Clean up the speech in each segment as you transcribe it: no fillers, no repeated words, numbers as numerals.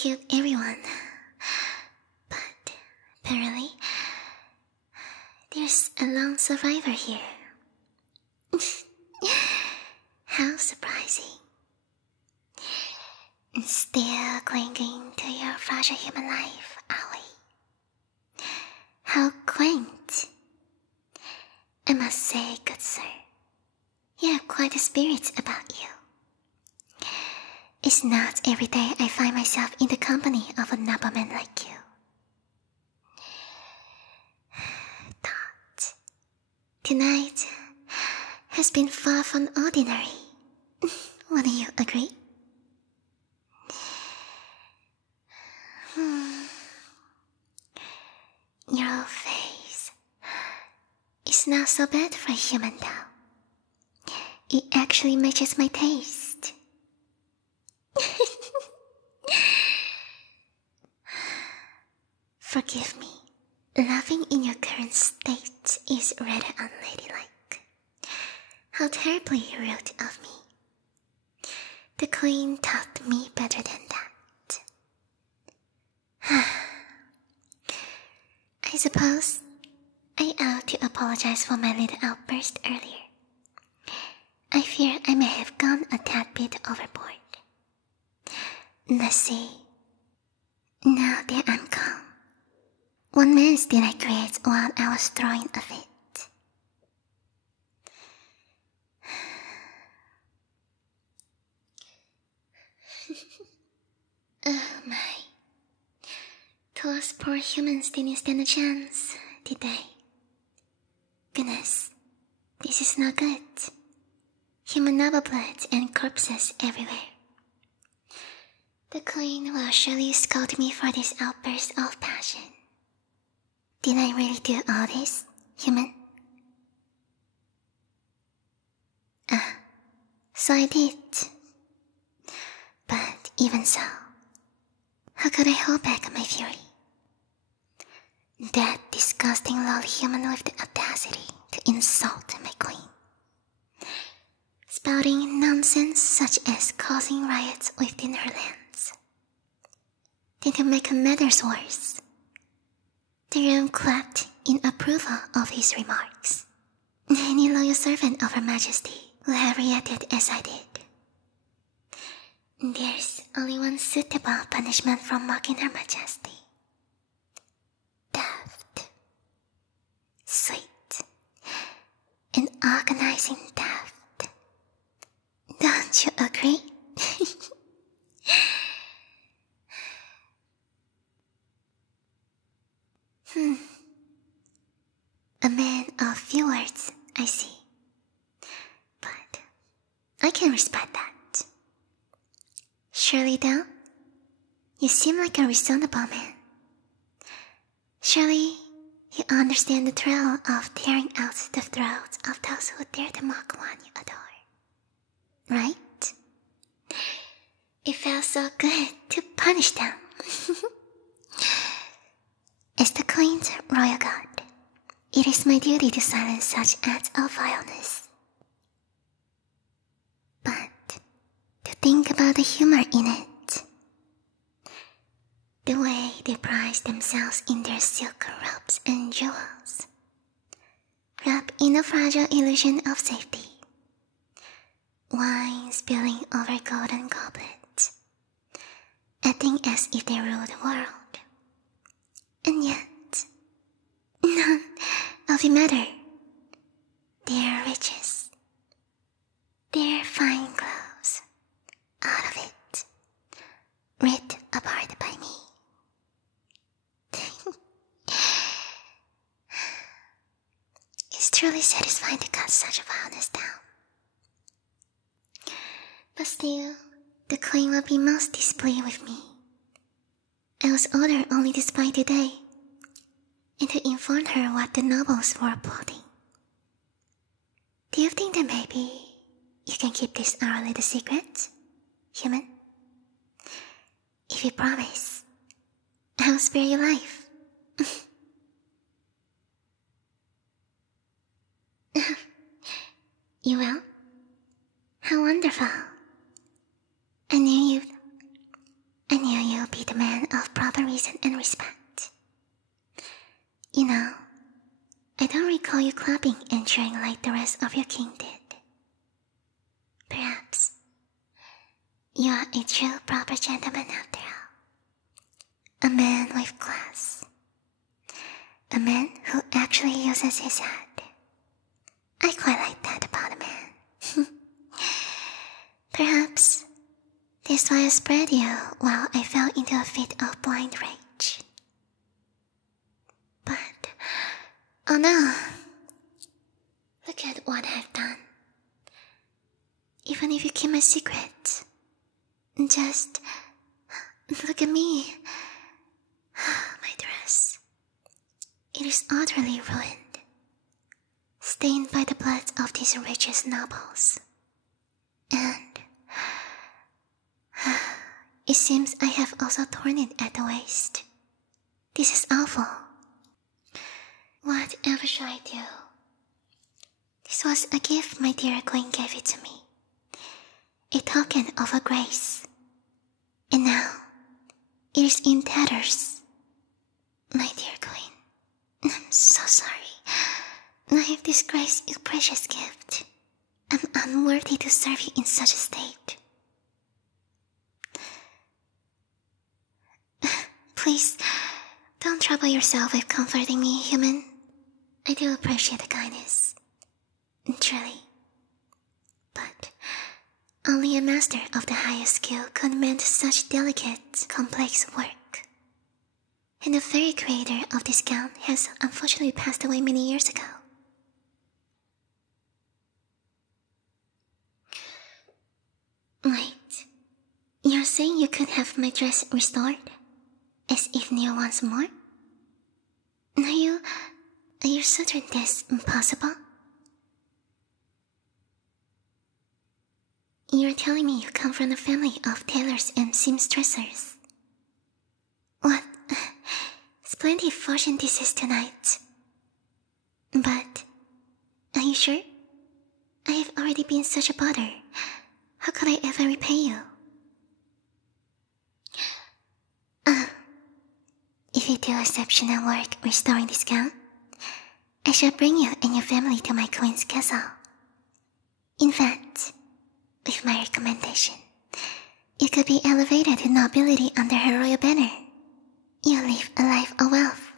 killed everyone. But apparently, there's a lone survivor here. How surprising. Still clinging to your fragile human life, are we? How quaint. I must say, good sir, you have quite a spirit about you. It's not every day I find myself in the company of a nobleman like you. Thought tonight has been far from ordinary. Wouldn't you agree? Your face is not so bad for a human though. It actually matches my taste. Forgive me, laughing in your current state is rather unladylike. How terribly rude of me. The Queen taught me better than that. I suppose I ought to apologize for my little outburst earlier. I fear I may have gone a tad bit overboard. Let's see. Now that I'm calm, what mess did I create while I was throwing a fit? Oh my. Those poor humans didn't stand a chance, did they? Goodness, this is not good. Human noble blood and corpses everywhere. The Queen will surely scold me for this outburst of passion. Did I really do all this, human? So I did. But even so, how could I hold back my fury? That disgusting lowly human with the audacity to insult my queen, spouting nonsense such as causing riots within her lands. Then to make matters worse, the room clapped in approval of his remarks. Any loyal servant of Her Majesty would have reacted as I did. There's only one suitable punishment for mocking Her Majesty. Death. Sweet and agonizing death. Don't you agree? A man of few words, I see. But I can respect that. Surely though, you seem like a reasonable man. Surely you understand the thrill of tearing out the throats of those who dare to mock one you adore. Right? It felt so good to punish them. As the Queen's royal guard, it is my duty to silence such acts of vileness. But to think about the humor in it, the way they prize themselves in their silk robes and jewels, wrapped in a fragile illusion of safety, wine spilling over golden goblets, acting as if they rule the world. And yet, none of it matter. Their riches, their fine clothes, out of it, ripped apart by me. It's truly satisfying to cut such violence down. But still, the Queen will be most displeased with me. I was ordered only to spy today, and to inform her what the nobles were plotting. Do you think that maybe you can keep this our little secret, human? If you promise, I'll spare your life. You will? How wonderful. I knew you'd be the respect. You know, I don't recall you clapping and cheering like the rest of your king did. Perhaps you are a true proper gentleman after all. A man with class. A man who actually uses his head. I quite like that about a man. Perhaps this why I spread you while I fell into a fit of blind rage. But, oh no. Look at what I've done. Even if you keep my secret, just look at me. My dress. It is utterly ruined, stained by the blood of these richest nobles. And it seems I have also torn it at the waist. This is awful. Whatever shall I do? This was a gift my dear queen gave it to me. A token of her grace. And now, it is in tatters. My dear queen, I'm so sorry. I have disgraced your precious gift. I'm unworthy to serve you in such a state. Please, don't trouble yourself with comforting me, human. I do appreciate the kindness. Truly. But only a master of the highest skill could mend such delicate, complex work. And the very creator of this gown has unfortunately passed away many years ago. Wait, you're saying you could have my dress restored? As if new once more? Are you certain this impossible? You're telling me you come from a family of tailors and seamstresses. What splendid fortune this is tonight. But, are you sure? I have already been such a bother. How could I ever repay you? If you do exceptional work restoring this gown, I shall bring you and your family to my queen's castle. In fact, with my recommendation, you could be elevated to nobility under her royal banner. You'll live a life of wealth,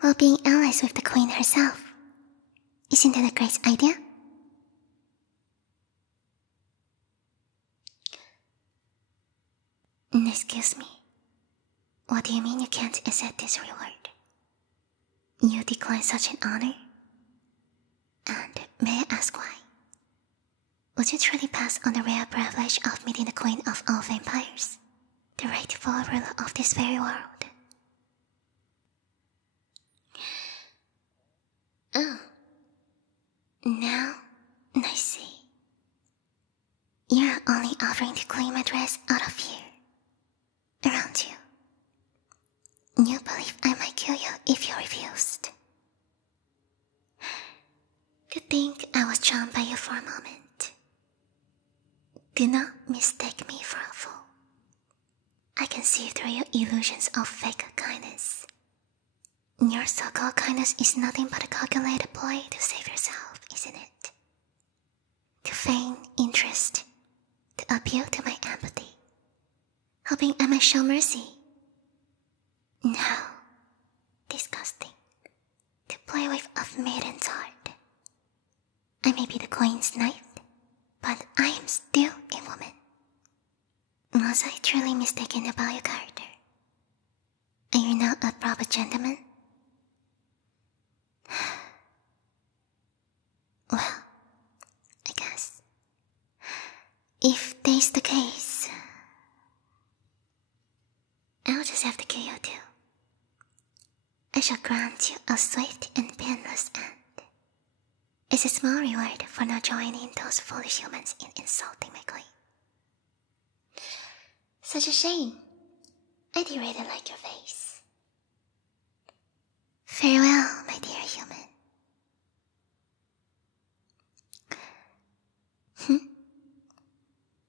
while being allies with the queen herself. Isn't that a great idea? Excuse me. What do you mean you can't accept this reward? You decline such an honor? And may I ask why? Would you truly pass on the rare privilege of meeting the queen of all vampires, the rightful ruler of this very world? Oh, now I see. You're only offering to claim my dress out of fear. Around you. You believe I might kill you if you refused. To think I was charmed by you for a moment. Do not mistake me for a fool. I can see through your illusions of fake kindness. Your so-called kindness is nothing but a calculated ploy to save yourself, isn't it? To feign interest, to appeal to my empathy, hoping I might show mercy. No, disgusting. To play with a maiden's heart. I may be the queen's knight, but I am still a woman. Was I truly mistaken about your character? Are you not a proper gentleman? Well, I guess. If that's the case, I'll just have to kill you too. I shall grant you a swift and painless end. It's a small reward for not joining those foolish humans in insulting my queen. Such a shame. I do really like your face. Farewell, my dear human.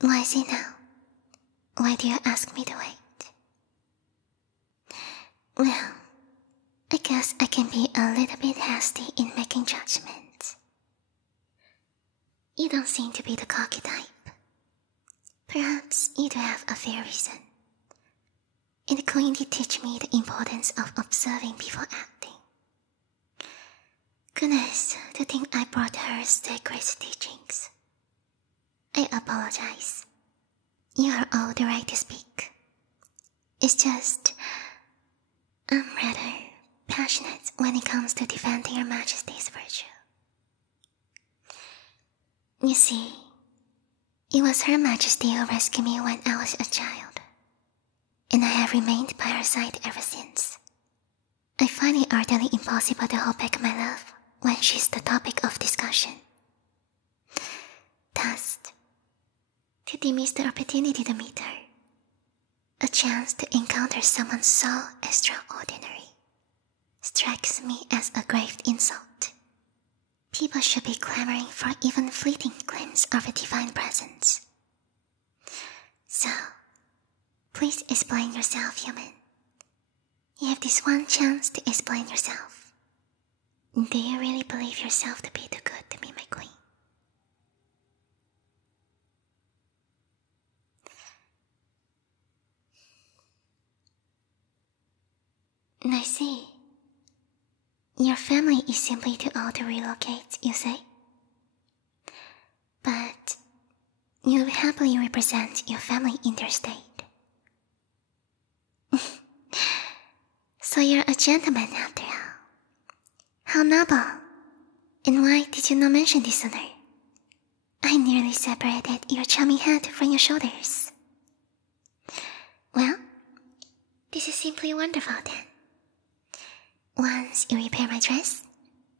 Why is it now? Why do you ask me to wait? Well, I guess I can be a little bit hasty in making judgments. You don't seem to be the cocky type. Perhaps you do have a fair reason. And the Queen did teach me the importance of observing before acting. Goodness, to think I brought her sacred teachings. I apologize. You are all the right to speak. It's just, I'm rather passionate when it comes to defending Your Majesty's virtue. You see, it was Her Majesty who rescued me when I was a child, and I have remained by her side ever since. I find it utterly impossible to hold back my love when she's the topic of discussion. Thus, to dismiss the opportunity to meet her, a chance to encounter someone so extraordinary, strikes me as a grave insult. People should be clamoring for even fleeting glimpse of a divine presence. So, please explain yourself, human. You have this one chance to explain yourself. Do you really believe yourself to be too good to be my queen? I see. Your family is simply too old to relocate, you say? But you will happily represent your family interstate. So you're a gentleman after all. How noble. And why did you not mention this sooner? I nearly separated your charming head from your shoulders. Well, this is simply wonderful then. Once you repair my dress,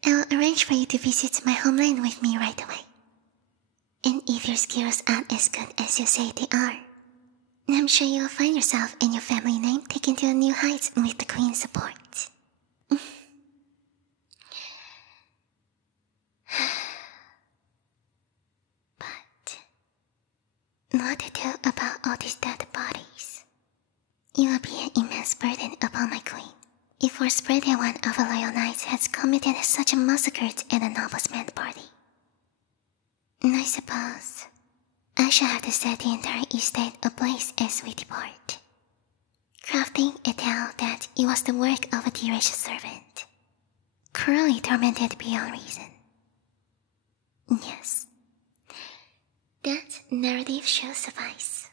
I will arrange for you to visit my homeland with me right away. And if your skills aren't as good as you say they are, I'm sure you will find yourself and your family name taken to a new heights with the Queen's support. But what to do about all these dead bodies? It will be an immense burden upon my Queen if for spreading one of her loyal knights has committed such a massacre at a nobleman's party. And I suppose I shall have to set the entire estate ablaze as we depart, crafting a tale that it was the work of a dearest servant, cruelly tormented beyond reason. Yes, that narrative shall suffice.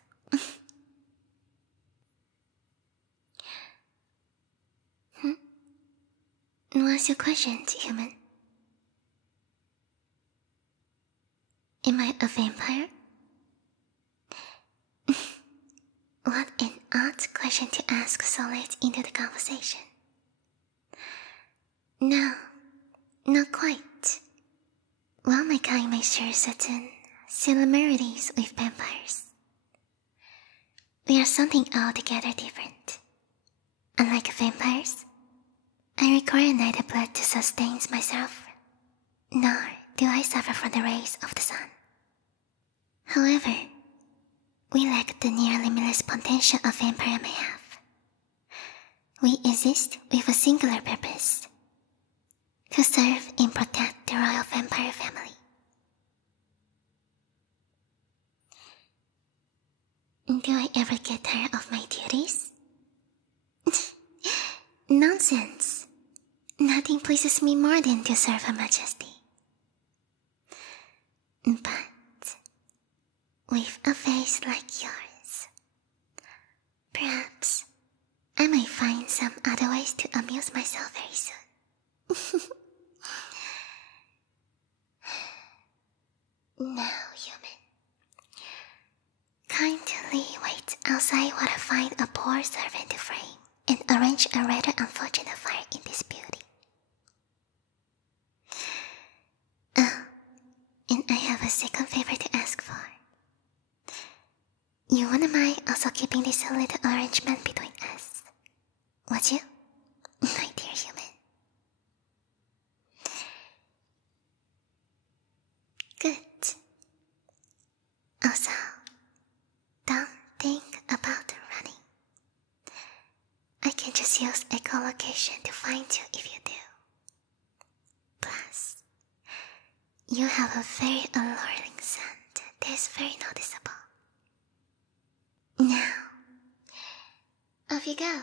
What's your question, human? Am I a vampire? What an odd question to ask so late into the conversation. No, not quite. While my kind may share certain similarities with vampires, we are something altogether different. Unlike vampires, I require neither blood to sustain myself, nor do I suffer from the rays of the sun. However, we lack the near limitless potential a vampire may have. We exist with a singular purpose: to serve and protect the royal vampire family. Do I ever get tired of my duties? Nonsense! Nothing pleases me more than to serve Her Majesty. But with a face like yours, perhaps I might find some other ways to amuse myself very soon. Now, human, kindly wait outside while I find a poor servant to frame and arrange a rather unfortunate fire in this beauty. Oh, and I have a second favor to ask for. You wouldn't mind also keeping this a little arrangement between us, would you, my dear human? Good. Also, don't think about running. I can just always use echolocation to find you if you do. Plus, you have a very alluring scent that is very noticeable. Now, off you go.